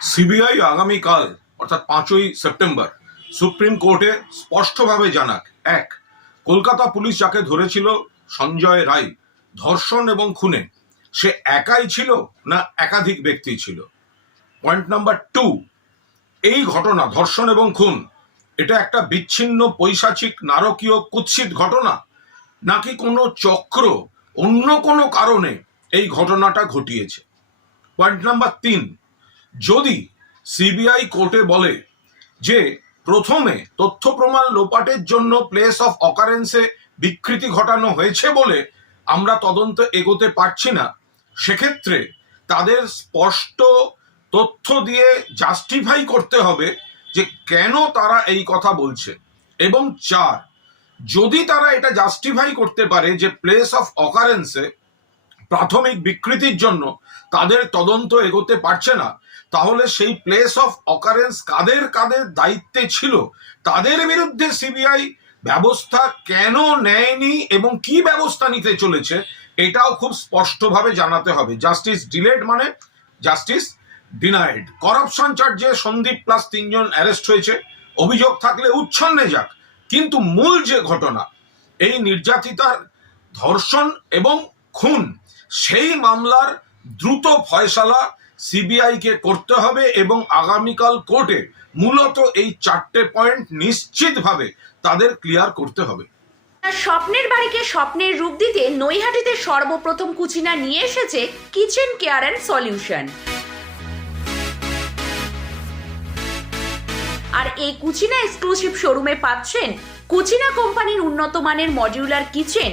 CBI আগামীকাল, অর্থাৎ পাঁচই সেপ্টেম্বর, সুপ্রিম কোর্টে স্পষ্টভাবে জানাক, এক, কলকাতা পুলিশ যাকে ধরেছিল সঞ্জয় রায়, ধর্ষণ এবং খুনে, সে একাই ছিল না একাধিক ব্যক্তি ছিল? পয়েন্ট নাম্বার টু, এই ঘটনা, ধর্ষণ এবং খুন, এটা একটা বিচ্ছিন্ন, পৈশাচিক, নারকীয়, কুৎসিত ঘটনা? নাকি কোনো চক্র অন্য কোনো কারণে এই ঘটনাটা ঘটিয়েছে? পয়েন্ট নাম্বার তিন যদি সিবিআই কোর্টে বলে যে প্রথমে তথ্য প্রমাণ লোপাটের জন্য প্লেস অফ অকারেন্সে বিকৃতি ঘটানো হয়েছে বলে আমরা তদন্ত এগোতে পারছি না, সেক্ষেত্রে তাদের স্পষ্ট তথ্য দিয়ে জাস্টিফাই করতে হবে যে কেন তারা এই কথা বলছে। এবং চার, যদি তারা এটা জাস্টিফাই করতে পারে যে প্লেস অফ অকারেন্সে প্রাথমিক বিকৃতির জন্য তাদের তদন্ত এগোতে পারছে না তাহলে সেই প্লেস অফ অকারেন্স কাদের কাদের দায়িত্বে ছিল? তাদের বিরুদ্ধে সিবিআই ব্যবস্থা কেন নেয়নি এবং কি ব্যবস্থা নিতে চলেছে, এটাও খুব স্পষ্টভাবে জানাতে হবে। জাস্টিস ডিলেড মানে জাস্টিস ডিনাইড করাপশন চার্জে সন্দীপ প্লাস তিনজন অ্যারেস্ট হয়েছে। অভিযোগ থাকলে উচ্ছন্নে যাক। কিন্তু মূল যে ঘটনা, এই নির্যাতিতার ধর্ষণ এবং খুন, সেই মামলার দ্রুত ফয়সালা সিবিআইকে করতে হবে এবং আগামীকাল কোর্টে মূলত এই চারটে পয়েন্ট নিশ্চিতভাবে তাদের ক্লিয়ার করতে হবে। স্বপ্নের বাড়িকে স্বপ্নের রূপ দিতে নৈহাটিতে সর্বপ্রথম কুচিনা নিয়ে এসেছে কিচেন কেয়ার অ্যান্ড সলিউশন। আর এই কুচিনা এক্সক্লুসিভ শোরুমে পাচ্ছেন কুচিনা কোম্পানির উন্নত মানের modular kitchen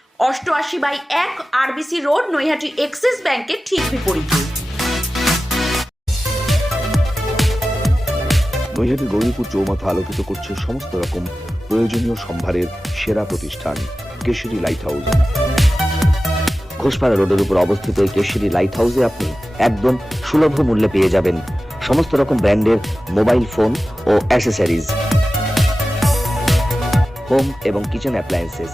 অষ্টআশি বাই এক আরবিসি রোড, নৈহাটি এক্সিস ব্যাংকের ঠিক বিপরীতে। নৈহাটি গৌরীপুর চৌমাথা আলোকিত করছে সমস্ত রকম প্রয়োজনীয় সম্ভারের সেরা প্রতিষ্ঠান, কেশরী লাইট হাউস ঘোষপাড়া রোডের উপর অবস্থিত এই কেশরী লাইট হাউসে আপনি একদম সুলভ মূল্যে পেয়ে যাবেন সমস্ত রকম ব্র্যান্ডের মোবাইল ফোন ও অ্যাসেসরিজ হোম এবং কিচেন অ্যাপ্লায়েন্সেস